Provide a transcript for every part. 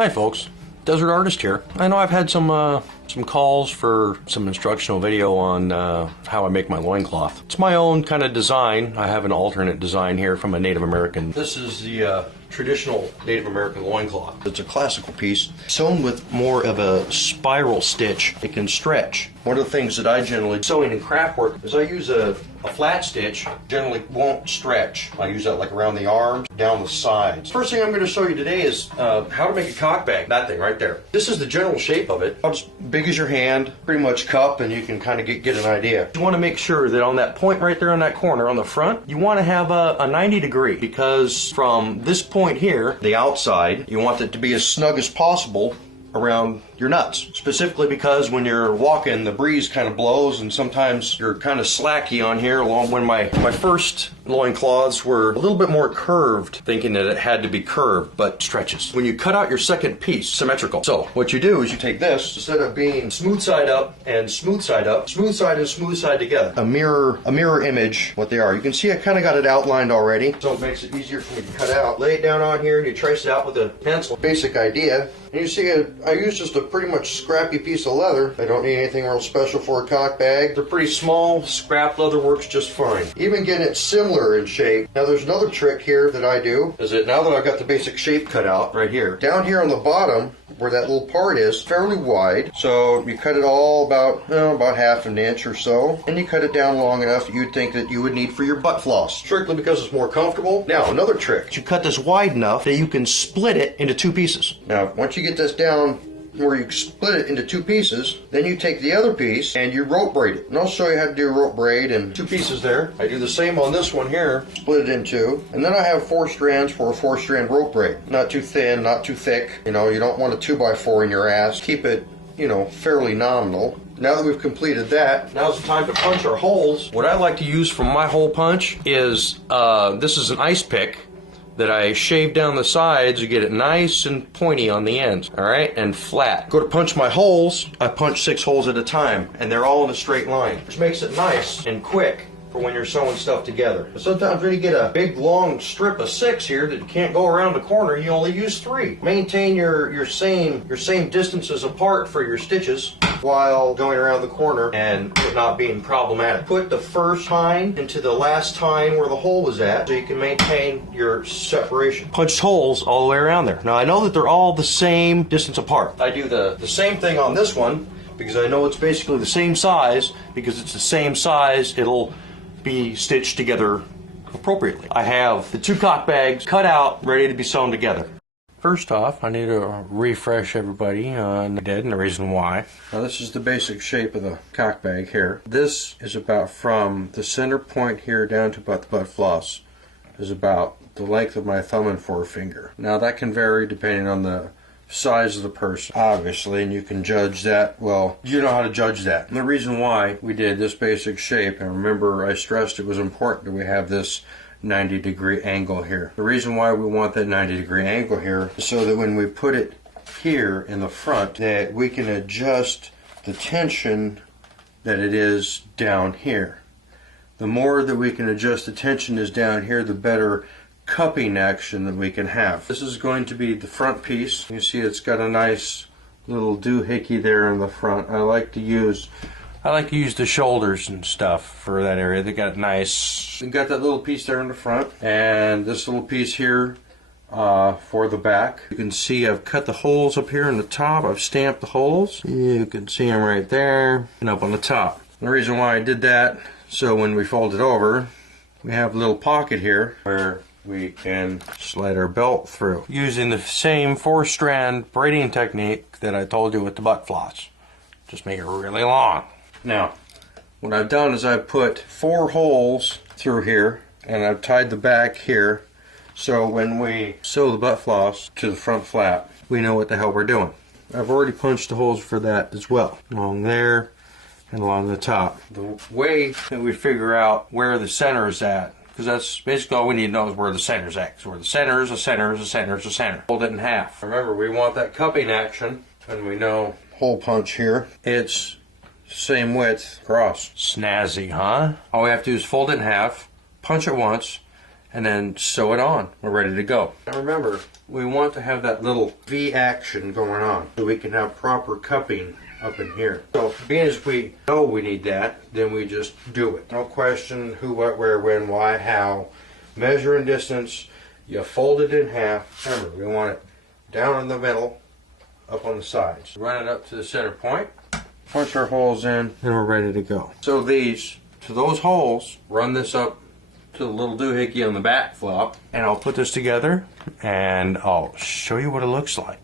Hi folks, Desert Artist here. I know I've had some calls for some instructional video on how I make my loincloth. It's my own kind of design. I have an alternate design here from a Native American. This is the traditional Native American loincloth. It's a classical piece, sewn with more of a spiral stitch. It can stretch. One of the things that I generally sewing in craft work is I use a flat stitch. Generally won't stretch. I use that like around the arms, down the sides. First thing I'm going to show you today is how to make a cockbag. That thing right there. This is the general shape of it. About as big as your hand, pretty much cup, and you can kind of get an idea. You want to make sure that on that point right there on that corner on the front, you want to have a 90 degree, because from this point here, the outside, you want it to be as snug as possible around your nuts, specifically because when you're walking the breeze kind of blows and sometimes you're kind of slacky on here. Along when my first loincloths were a little bit more curved, thinking that it had to be curved, but stretches. When you cut out your second piece, symmetrical. So what you do is you take this, instead of being smooth side up and smooth side up, smooth side and smooth side together. A mirror image what they are. You can see I kind of got it outlined already, so it makes it easier for me to cut out. Lay it down on here and you trace it out with a pencil. Basic idea. And you see I use just a pretty much scrappy piece of leather. I don't need anything real special for a cock bag. They're pretty small. Scrap leather works just fine. Even getting it similar in shape. Now there's another trick here that I do, is that now that I've got the basic shape cut out right here, down here on the bottom where that little part is fairly wide, so you cut it all about half an inch or so, and you cut it down long enough that you'd think that you would need for your butt floss, strictly because it's more comfortable. Now another trick, you cut this wide enough that you can split it into two pieces. Now once you get this down where you split it into two pieces, then you take the other piece and you rope braid it. And I'll show you how to do a rope braid in two pieces there. I do the same on this one here, split it in two, and then I have 4 strands for a 4-strand rope braid. Not too thin, not too thick. You know, you don't want a 2x4 in your ass. Keep it, you know, fairly nominal. Now that we've completed that, now's the time to punch our holes. What I like to use for my hole punch is, this is an ice pick that I shave down the sides. You get it nice and pointy on the ends, all right, and flat. Go to punch my holes, I punch 6 holes at a time, and they're all in a straight line, which makes it nice and quick for when you're sewing stuff together. But sometimes when you get a big long strip of 6 here that you can't go around the corner, you only use 3. Maintain your same distances apart for your stitches while going around the corner and it not being problematic. Put the first tine into the last tine where the hole was at so you can maintain your separation. Punched holes all the way around there. Now I know that they're all the same distance apart. I do the same thing on this one because I know it's basically the same size. Because it's the same size, it'll be stitched together appropriately. I have the 2 cock bags cut out, ready to be sewn together. First off, I need to refresh everybody on the did and the reason why. Now this is the basic shape of the cock bag here. This is about from the center point here down to about the butt floss is about the length of my thumb and forefinger. Now that can vary depending on the size of the person, obviously, and you can judge that. Well, you know how to judge that. And the reason why we did this basic shape, and remember I stressed it was important that we have this 90-degree angle here. The reason why we want that 90-degree angle here is so that when we put it here in the front, that we can adjust the tension that it is down here. The more that we can adjust the tension is down here, the better cupping action that we can have. This is going to be the front piece. You see it's got a nice little doohickey there in the front. I like to use the shoulders and stuff for that area. They got nice. You got that little piece there in the front, and this little piece here for the back. You can see I've cut the holes up here in the top. I've stamped the holes. You can see them right there and up on the top. The reason why I did that, so when we fold it over, we have a little pocket here where we can slide our belt through using the same 4-strand braiding technique that I told you with the butt floss. Just make it really long. Now, what I've done is I've put 4 holes through here, and I've tied the back here, so when we sew the butt floss to the front flap, we know what the hell we're doing. I've already punched the holes for that as well, along there and along the top. The way that we figure out where the center is at, because that's basically all we need to know is where the center's at. So where the center is, the center is, the center is, the center. Fold it in half. Remember, we want that cupping action, and we know hole punch here. It's same width across. Snazzy, huh? All we have to do is fold it in half, punch it once, and then sew it on. We're ready to go. Now remember, we want to have that little V action going on so we can have proper cupping up in here. So being as we know we need that, then we just do it. No question who, what, where, when, why, how. Measure and distance. You fold it in half. Remember, we want it down in the middle, up on the sides. Run it up to the center point. Punch our holes in, and we're ready to go. So these, to those holes, run this up to the little doohickey on the back flop, and I'll put this together and I'll show you what it looks like.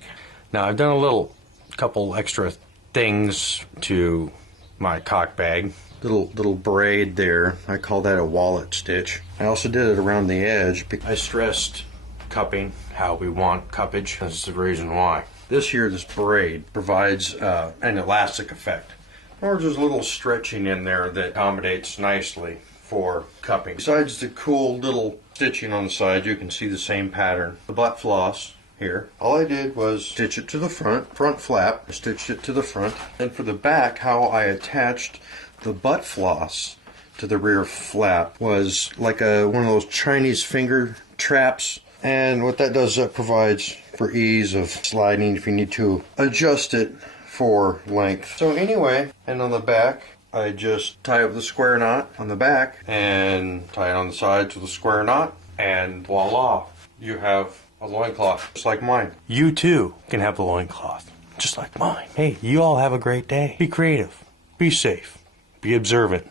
Now I've done a couple extra things to my cock bag. Little braid there. I call that a wallet stitch. I also did it around the edge. I stressed cupping, how we want cuppage. That's the reason why. This braid provides an elastic effect. Or there's a little stretching in there that accommodates nicely for cupping. Besides the cool little stitching on the side, you can see the same pattern. The butt floss here. All I did was stitch it to the front flap, stitched it to the front. And for the back, how I attached the butt floss to the rear flap was like one of those Chinese finger traps. And what that does, that provides for ease of sliding if you need to adjust it for length. So anyway, and on the back, I just tie up the square knot on the back and tie it on the sides with a square knot, and voila, you have a loincloth just like mine. You too can have the loincloth just like mine. Hey, you all have a great day. Be creative, be safe, be observant.